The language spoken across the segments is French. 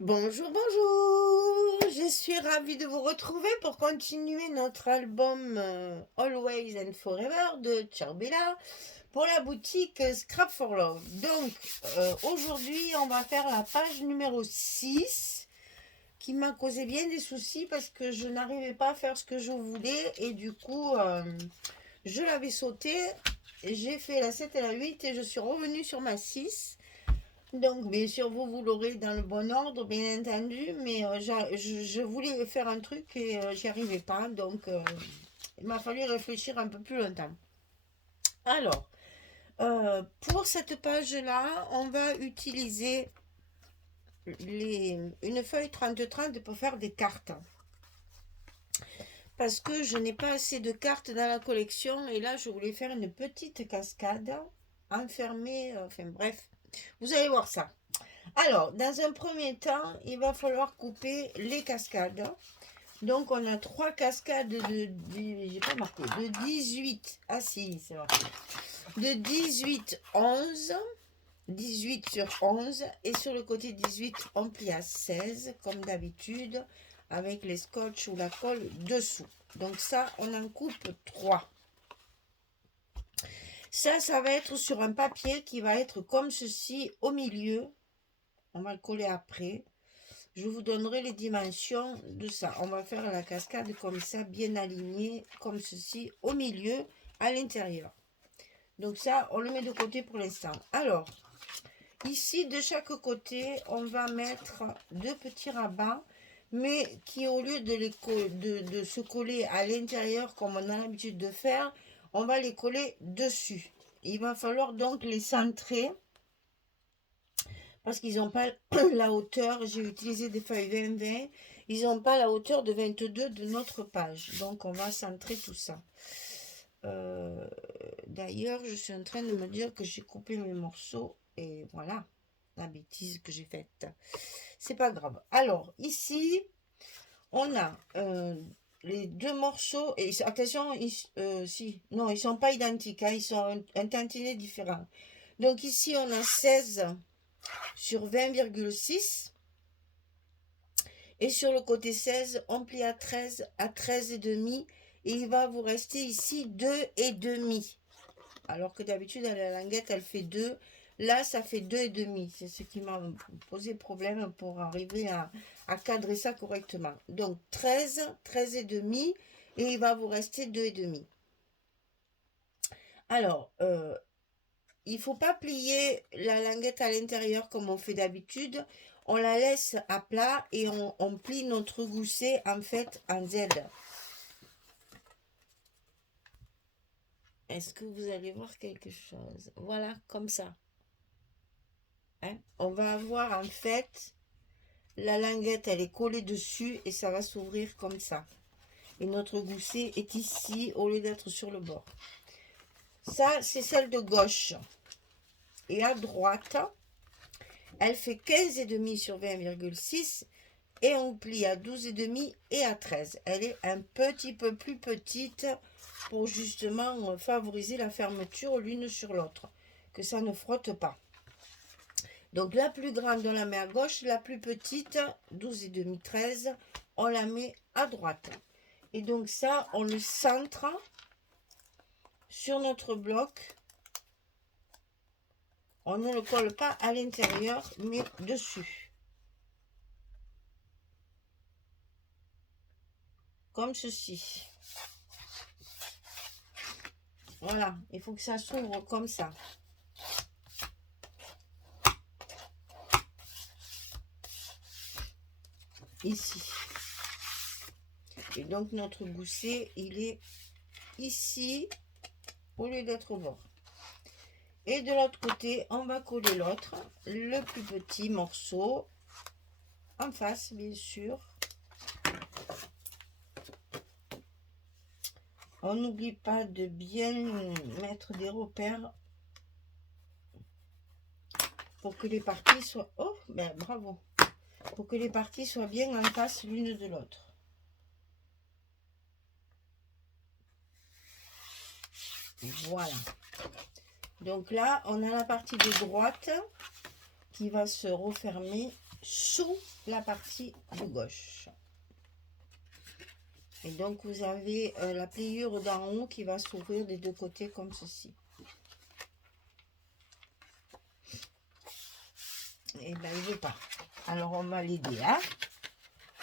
Bonjour, bonjour! Je suis ravie de vous retrouver pour continuer notre album Always and Forever de Charbella pour la boutique Scrap for Love. Donc, aujourd'hui, on va faire la page numéro 6 qui m'a causé bien des soucis parce que je n'arrivais pas à faire ce que je voulais et du coup, je l'avais sauté. J'ai fait la 7 et la 8 et je suis revenue sur ma 6. Donc, bien sûr, vous l'aurez dans le bon ordre, bien entendu, mais je voulais faire un truc et j'y arrivais pas, donc il m'a fallu réfléchir un peu plus longtemps. Alors, pour cette page-là, on va utiliser une feuille 30-30 pour faire des cartes. Parce que je n'ai pas assez de cartes dans la collection et là, je voulais faire une petite cascade enfermée, enfin bref, vous allez voir ça. Alors, dans un premier temps, il va falloir couper les cascades. Donc, on a trois cascades j'ai pas marqué, de 18, ah si, c'est marqué, de 18, 11, 18 sur 11, et sur le côté 18, on plie à 16, comme d'habitude, avec les scotch ou la colle dessous. Donc ça, on en coupe 3. Ça va être sur un papier qui va être comme ceci au milieu. On va le coller après. Je vous donnerai les dimensions de ça. On va faire la cascade comme ça, bien alignée, comme ceci, au milieu, à l'intérieur. Donc ça, on le met de côté pour l'instant. Alors, ici, de chaque côté, on va mettre deux petits rabats, mais qui, au lieu de se coller à l'intérieur, comme on a l'habitude de faire, on va les coller dessus. Il va falloir donc les centrer parce qu'ils n'ont pas la hauteur, j'ai utilisé des feuilles 20-20, ils n'ont pas la hauteur de 22 de notre page. Donc on va centrer tout ça. D'ailleurs, je suis en train de me dire que j'ai coupé mes morceaux et voilà la bêtise que j'ai faite. C'est pas grave. Alors ici, on a les deux morceaux et attention, non, ils sont pas identiques, hein, ils sont un tantinet différent. Donc ici, on a 16 sur 20,6 et sur le côté 16 on plie à 13 et demi et il va vous rester ici 2 et demi, alors que d'habitude à la languette elle fait 2, là ça fait 2 et demi. C'est ce qui m'a posé problème pour arriver à cadrer ça correctement. Donc 13 et demi et il va vous rester 2 et demi. Alors il faut pas plier la languette à l'intérieur comme on fait d'habitude. On la laisse à plat et on plie notre gousset en fait en Z. Est-ce que vous allez voir quelque chose? Voilà, comme ça. Hein? On va avoir en fait la languette, elle est collée dessus et ça va s'ouvrir comme ça. Et notre gousset est ici au lieu d'être sur le bord. Ça, c'est celle de gauche. Et à droite, elle fait 15 et demi sur 20,6 et on plie à 12 et demi et à 13. Elle est un petit peu plus petite pour justement favoriser la fermeture l'une sur l'autre, que ça ne frotte pas. Donc la plus grande on la met à gauche, la plus petite 12 et demi 13 on la met à droite. Et donc ça on le centre sur notre bloc. On ne le colle pas à l'intérieur mais dessus. Comme ceci. Voilà, il faut que ça s'ouvre comme ça. Ici. Et donc notre gousset, il est ici au lieu d'être au bord. Et de l'autre côté, on va coller l'autre, le plus petit morceau, en face bien sûr. On n'oublie pas de bien mettre des repères pour que les parties soient... Oh, ben bravo! Pour que les parties soient bien en face l'une de l'autre. Voilà. Donc là, on a la partie de droite qui va se refermer sous la partie de gauche. Et donc vous avez la pliure d'en haut qui va s'ouvrir des deux côtés comme ceci. Et ben il veut pas. Alors on va l'aider, hein.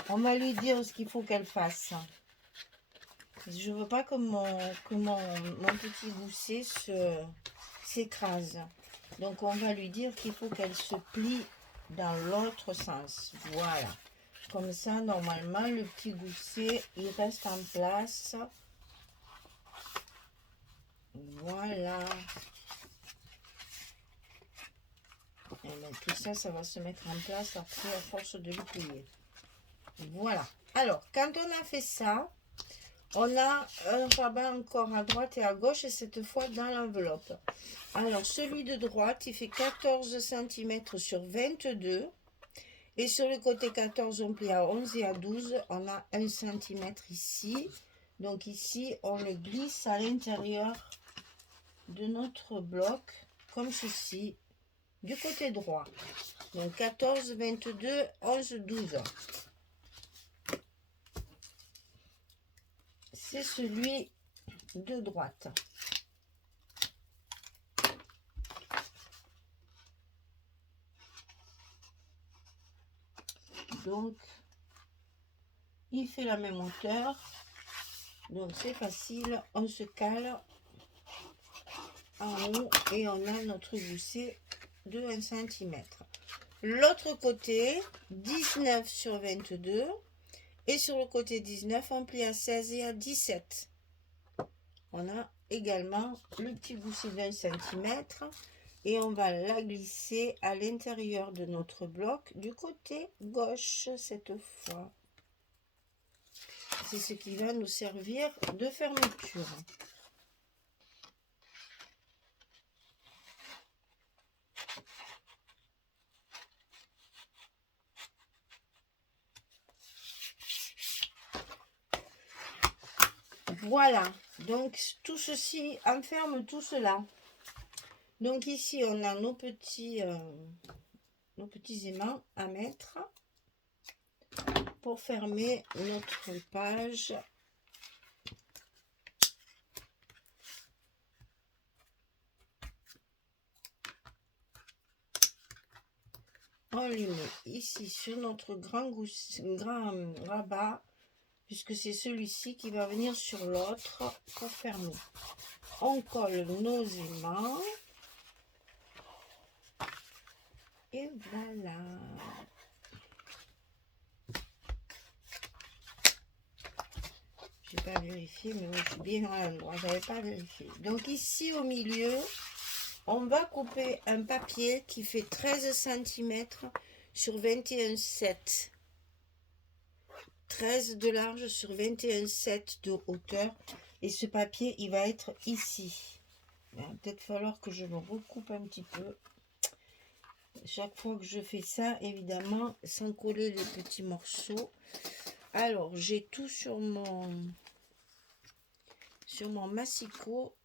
On va lui dire ce qu'il faut qu'elle fasse. Je veux pas que mon petit gousset s'écrase. Donc on va lui dire qu'il faut qu'elle se plie dans l'autre sens. Voilà. Comme ça, normalement, le petit gousset, il reste en place. Voilà. Et bien, tout ça, ça va se mettre en place après à force de le plier. Voilà. Alors, quand on a fait ça, on a un rabat encore à droite et à gauche, et cette fois dans l'enveloppe. Alors, celui de droite, il fait 14 cm sur 22. Et sur le côté 14, on plie à 11 et à 12. On a 1 cm ici. Donc ici, on le glisse à l'intérieur de notre bloc, comme ceci, du côté droit. Donc 14, 22, 11, 12. C'est celui de droite. Donc, il fait la même hauteur. Donc, c'est facile. On se cale en haut et on a notre gousset de 1 cm. L'autre côté, 19 sur 22. Et sur le côté 19, on plie à 16 et à 17. On a également le petit gousset d'1 cm. Et on va la glisser à l'intérieur de notre bloc du côté gauche cette fois. C'est ce qui va nous servir de fermeture. Voilà, donc tout ceci enferme tout cela. Donc ici on a nos petits aimants à mettre pour fermer notre page. On les met ici sur notre grand rabat, puisque c'est celui-ci qui va venir sur l'autre pour fermer. On colle nos aimants. Et voilà. J'ai pas vérifié, mais moi je suis bien à l'endroit. J'avais pas vérifié. Donc ici au milieu, on va couper un papier qui fait 13 cm sur 21,7. 13 de large sur 21,7 de hauteur. Et ce papier, il va être ici. Il va peut-être falloir que je le recoupe un petit peu. Chaque fois que je fais ça, évidemment, sans coller les petits morceaux. Alors, j'ai tout sur mon massicot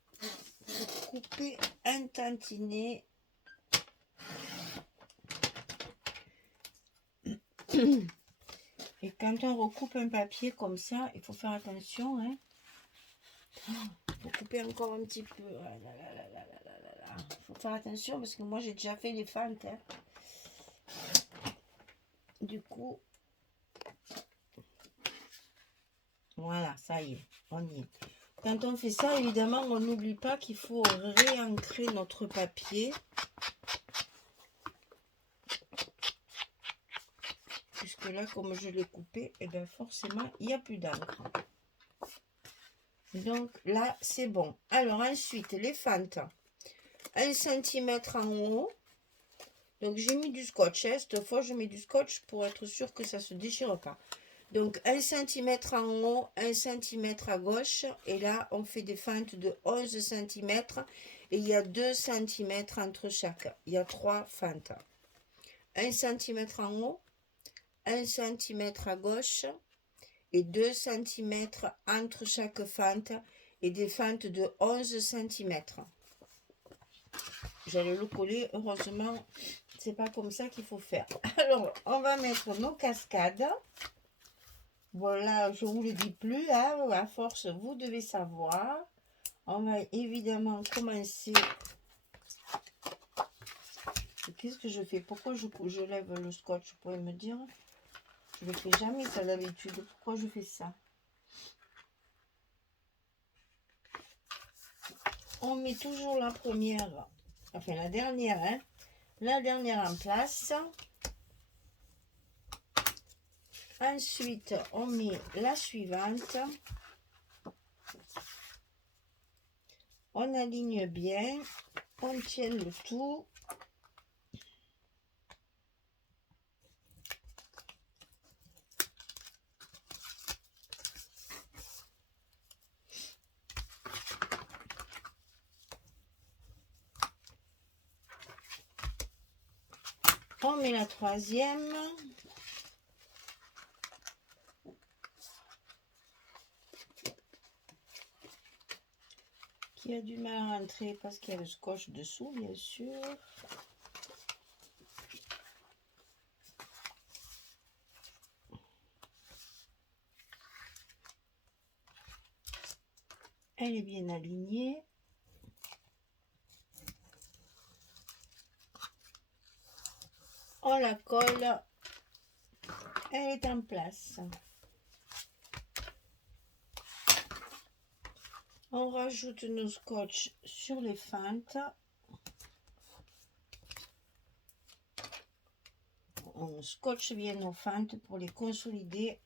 pour couper un tantinet. Et quand on recoupe un papier comme ça, il faut faire attention. Hein. Il faut couper encore un petit peu. Il faut faire attention parce que moi, j'ai déjà fait les fentes. Hein. Du coup, voilà, ça y est, on y est. Quand on fait ça, évidemment, on n'oublie pas qu'il faut réancrer notre papier. Puisque là, comme je l'ai coupé, et bien forcément, il n'y a plus d'encre. Donc là, c'est bon. Alors ensuite, les fentes. 1 cm en haut. Donc j'ai mis du scotch. Cette fois, je mets du scotch pour être sûr que ça ne se déchire pas. Donc 1 cm en haut, 1 cm à gauche. Et là, on fait des fentes de 11 cm. Et il y a 2 cm entre chaque. Il y a 3 fentes. 1 cm en haut, 1 cm à gauche et 2 cm entre chaque fente et des fentes de 11 cm. J'allais le coller, heureusement, C'est pas comme ça qu'il faut faire. Alors, on va mettre nos cascades. Voilà, je vous le dis plus, hein, à force, vous devez savoir. On va évidemment commencer. Qu'est-ce que je fais? Pourquoi je lève le scotch? Vous pouvez me dire? Je ne fais jamais ça d'habitude. Pourquoi je fais ça? On met toujours la première, enfin la dernière, hein, la dernière en place. Ensuite, on met la suivante. On aligne bien. On tient le tout. On met la troisième. Qui a du mal à rentrer parce qu'il y a le scotch dessous, bien sûr. Elle est bien alignée. On la colle. Elle est en place. On rajoute nos scotch sur les fentes. On scotche bien nos fentes pour les consolider.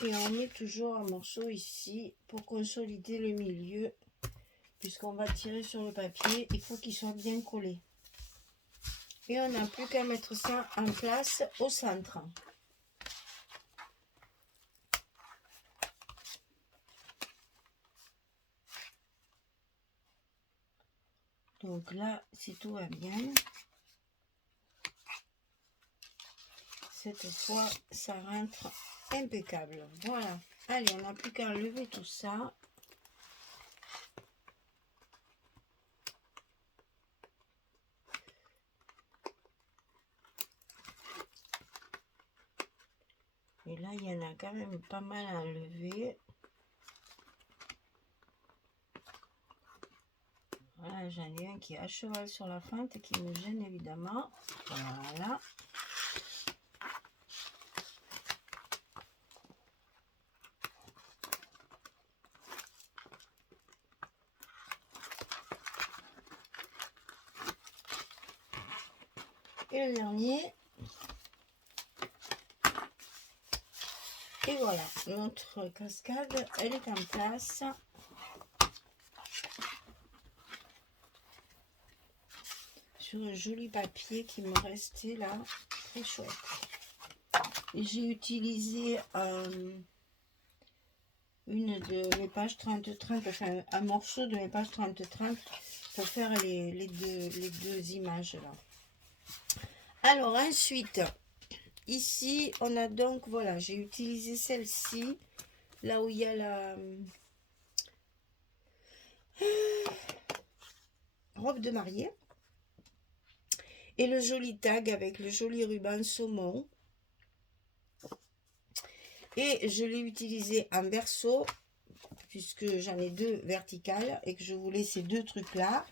Et on met toujours un morceau ici pour consolider le milieu. Puisqu'on va tirer sur le papier, il faut qu'il soit bien collé. Et on n'a plus qu'à mettre ça en place au centre. Donc là, si tout va bien, cette fois, ça rentre impeccable. Voilà. Allez, on n'a plus qu'à enlever tout ça. Et là, il y en a quand même pas mal à enlever. Voilà, j'en ai un qui est à cheval sur la fente et qui me gêne évidemment. Voilà. Et le dernier. Et voilà, notre cascade, elle est en place. Sur un joli papier qui me restait là, très chouette. Et j'ai utilisé une de mes pages 30-30, enfin un morceau de mes pages 30-30 pour faire les deux images là. Alors ensuite, ici on a donc, voilà, j'ai utilisé celle-ci, là où il y a la robe de mariée. Et le joli tag avec le joli ruban saumon. Et je l'ai utilisé en verso, puisque j'en ai deux verticales et que je voulais ces deux trucs-là,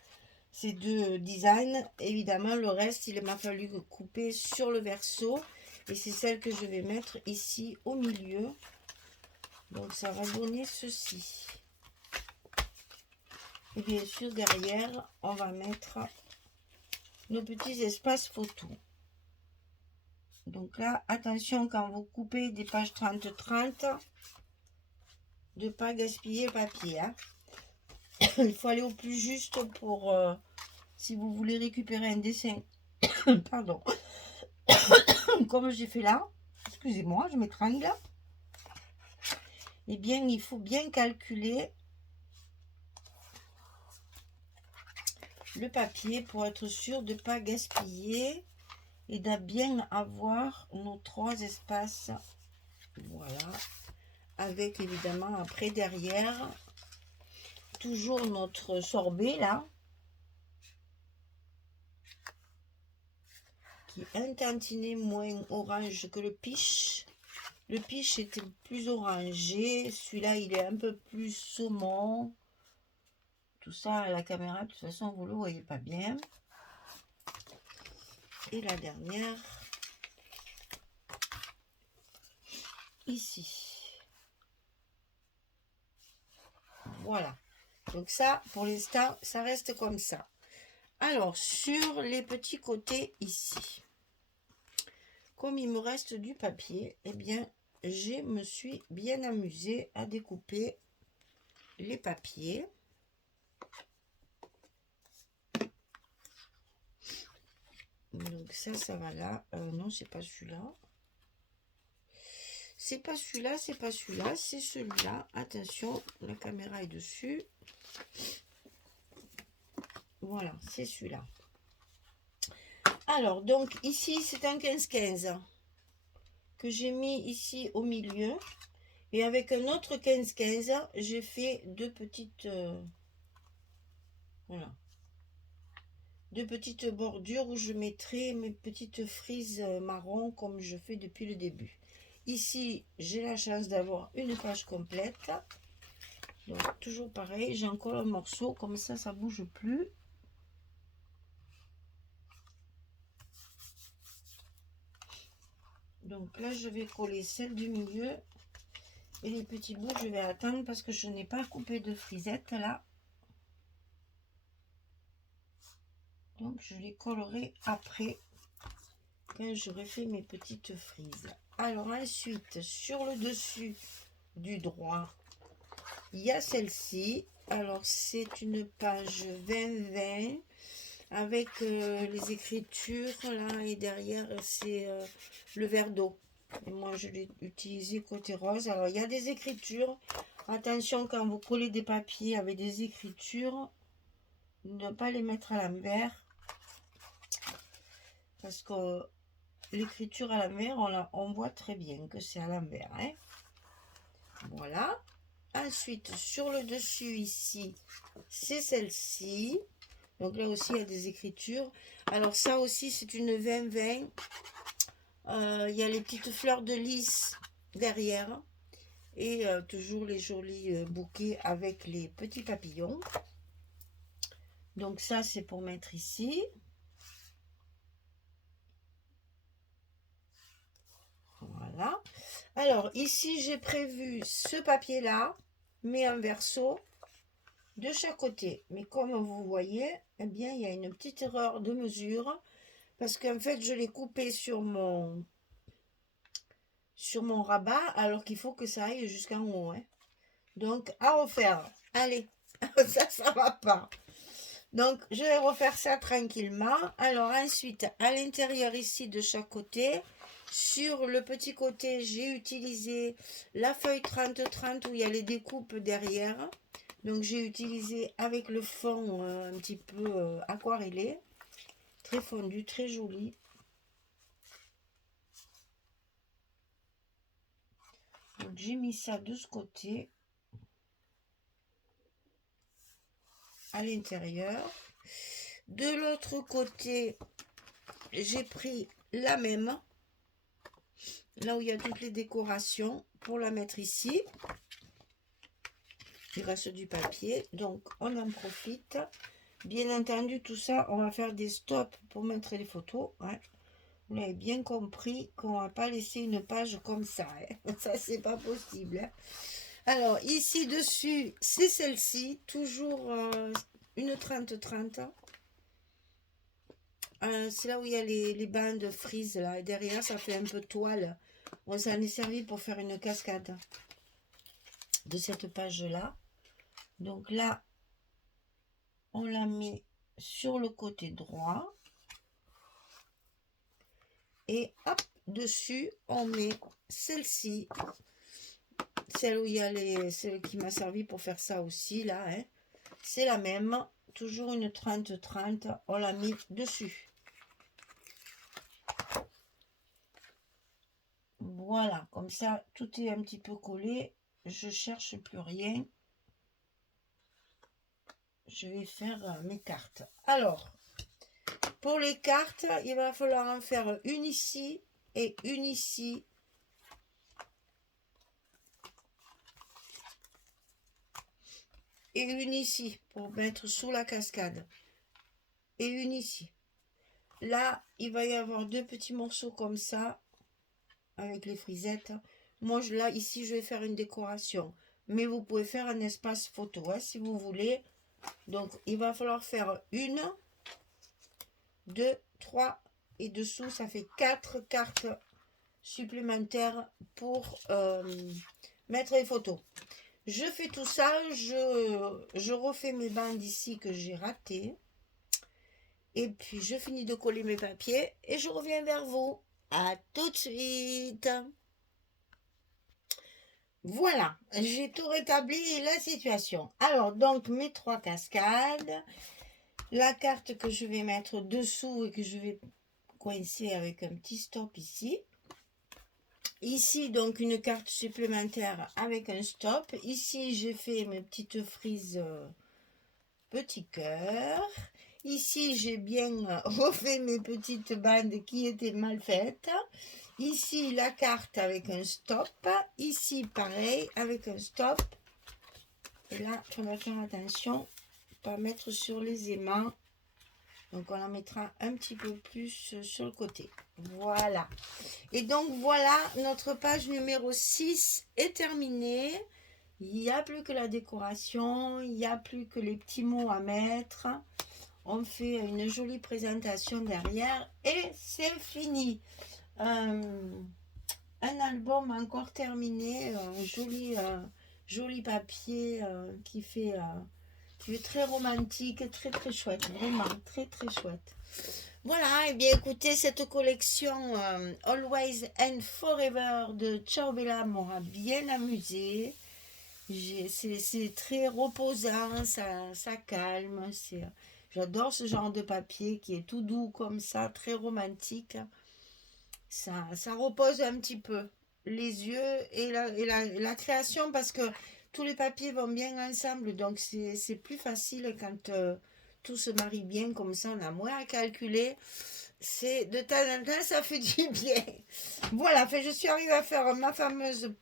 ces deux designs. Évidemment, le reste, il m'a fallu couper sur le verso. Et c'est celle que je vais mettre ici au milieu. Donc, ça va donner ceci. Et bien sûr, derrière, on va mettre nos petits espaces photos. Donc là, attention quand vous coupez des pages 30-30, de ne pas gaspiller le papier. Hein. Il faut aller au plus juste pour, si vous voulez récupérer un dessin, pardon, comme j'ai fait là, excusez-moi, je m'étrangle. Eh bien, il faut bien calculer le papier pour être sûr de ne pas gaspiller et de bien avoir nos trois espaces. Voilà. avec évidemment après derrière toujours notre sorbet là, qui est un tantinet moins orange que le piche. Le piche était plus orangé, celui-là il est un peu plus saumon. Tout ça à la caméra, de toute façon vous le voyez pas bien. Et la dernière, ici. Voilà. Donc ça, pour l'instant, ça reste comme ça. Alors, sur les petits côtés ici, comme il me reste du papier, eh bien, je me suis bien amusée à découper les papiers. Donc ça va là. Non, c'est pas celui-là. C'est pas celui-là, c'est pas celui-là, c'est celui-là. Attention, la caméra est dessus. Voilà, c'est celui-là. Alors, donc ici, c'est un 15-15 que j'ai mis ici au milieu. Et avec un autre 15-15, j'ai fait deux petites... voilà. Deux petites bordures où je mettrai mes petites frises marron comme je fais depuis le début. Ici, j'ai la chance d'avoir une page complète. Donc, toujours pareil, j'ai encore un morceau, comme ça bouge plus. Donc là, je vais coller celle du milieu. Et les petits bouts, je vais attendre parce que je n'ai pas coupé de frisette là. Donc, je les collerai après, quand j'aurai fait mes petites frises. Alors ensuite, sur le dessus du droit, il y a celle-ci. Alors, c'est une page 20-20 avec les écritures là, et derrière, c'est le verre d'eau. Et moi, je l'ai utilisé côté rose. Alors, il y a des écritures. Attention, quand vous collez des papiers avec des écritures, ne pas les mettre à l'envers. Parce que l'écriture à l'envers, on voit très bien que c'est à l'envers. Hein. Voilà. Ensuite, sur le dessus ici, c'est celle-ci. Donc là aussi, il y a des écritures. Alors ça aussi, c'est une 20-20. Il y a les petites fleurs de lys derrière. Et toujours les jolis bouquets avec les petits papillons. Donc ça, c'est pour mettre ici. Voilà. Alors, ici, j'ai prévu ce papier-là, mais un verso de chaque côté. Mais comme vous voyez, eh bien, il y a une petite erreur de mesure. Parce qu'en fait, je l'ai coupé sur mon rabat, alors qu'il faut que ça aille jusqu'en haut. Hein. Donc, à refaire. Allez, ça va pas. Donc, je vais refaire ça tranquillement. Alors, ensuite, à l'intérieur ici de chaque côté, sur le petit côté, j'ai utilisé la feuille 30-30 où il y a les découpes derrière. Donc, j'ai utilisé avec le fond un petit peu aquarellé. Très fondu, très joli. Donc, j'ai mis ça de ce côté. À l'intérieur. De l'autre côté, j'ai pris la même. Là où il y a toutes les décorations pour la mettre ici. Il reste du papier, donc on en profite. Bien entendu, tout ça, on va faire des stops pour mettre les photos. Hein. Vous l'avez bien compris qu'on va pas laisser une page comme ça. Hein. Ça, c'est pas possible. Hein. Alors, ici dessus, c'est celle-ci, toujours une 30-30. C'est là où il y a les bandes de frise là. Et derrière, ça fait un peu toile. On s'en est servi pour faire une cascade de cette page-là. Donc là, on la met sur le côté droit. Et hop, dessus, on met celle-ci. Celle où il y a celle qui m'a servi pour faire ça aussi, là. Hein. C'est la même. Toujours une 30-30. On l'a mis dessus. Voilà, comme ça, tout est un petit peu collé. je cherche plus rien. Je vais faire mes cartes. Alors, pour les cartes, il va falloir en faire une ici et une ici. Et une ici pour mettre sous la cascade. Et une ici. Là, il va y avoir deux petits morceaux comme ça, avec les frisettes. Moi, là, ici, je vais faire une décoration. Mais vous pouvez faire un espace photo, hein, si vous voulez. Donc, il va falloir faire une, deux, trois. Et dessous, ça fait 4 cartes supplémentaires pour mettre les photos. Je fais tout ça, je refais mes bandes ici que j'ai ratées. Et puis, je finis de coller mes papiers et je reviens vers vous. À tout de suite. Voilà, j'ai tout rétabli la situation. Alors, donc, mes 3 cascades. La carte que je vais mettre dessous et que je vais coincer avec un petit stop ici. Ici, donc, une carte supplémentaire avec un stop. Ici, j'ai fait mes petites frises petit cœur. Ici, j'ai bien refait mes petites bandes qui étaient mal faites. Ici, la carte avec un stop. Ici, pareil, avec un stop. Et là, il faudra faire attention, pas mettre sur les aimants. Donc, on la mettra un petit peu plus sur le côté. Voilà. Et donc, voilà, notre page numéro 6 est terminée. Il n'y a plus que la décoration, il n'y a plus que les petits mots à mettre. On fait une jolie présentation derrière et c'est fini. Un album encore terminé, joli papier qui fait très romantique, très très chouette, vraiment très très chouette. Voilà, et bien écoutez, cette collection Always and Forever de Ciao Bella m'aura bien amusé. C'est très reposant, ça calme. J'adore ce genre de papier qui est tout doux comme ça, très romantique. Ça repose un petit peu les yeux et la création parce que tous les papiers vont bien ensemble. Donc c'est plus facile quand tout se marie bien comme ça. On a moins à calculer. C'est de temps en temps, ça fait du bien. Voilà, je suis arrivée à faire ma fameuse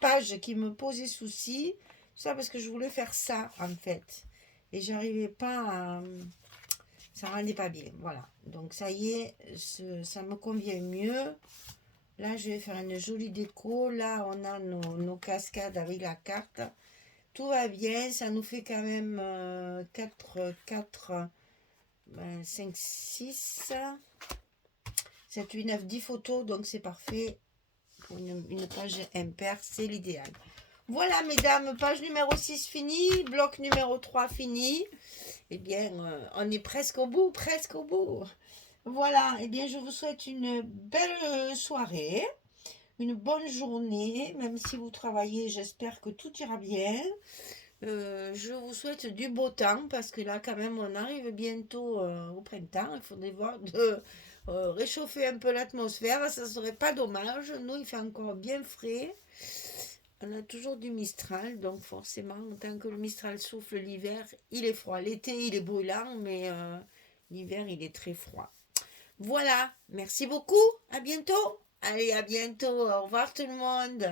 page qui me posait souci. Ça parce que je voulais faire ça en fait. Et j'arrivais pas à... Ça rendait pas bien. Voilà. Donc ça y est, ça me convient mieux. Là, je vais faire une jolie déco. Là, on a nos cascades avec la carte. Tout va bien. Ça nous fait quand même 5, 6, 7, 8, 9, 10 photos. Donc, c'est parfait. Pour une page impaire, c'est l'idéal. Voilà, mesdames, page numéro 6 finie. Bloc numéro 3 fini. Eh bien, on est presque au bout, presque au bout. Voilà, eh bien, je vous souhaite une belle soirée, une bonne journée, même si vous travaillez, j'espère que tout ira bien. Je vous souhaite du beau temps, parce que là, quand même, on arrive bientôt au printemps. Il faudrait voir de réchauffer un peu l'atmosphère, ça serait pas dommage. Nous, il fait encore bien frais. On a toujours du Mistral, donc forcément, tant que le Mistral souffle l'hiver, il est froid. L'été, il est brûlant, mais l'hiver, il est très froid. Voilà, merci beaucoup, à bientôt. Allez, à bientôt, au revoir tout le monde.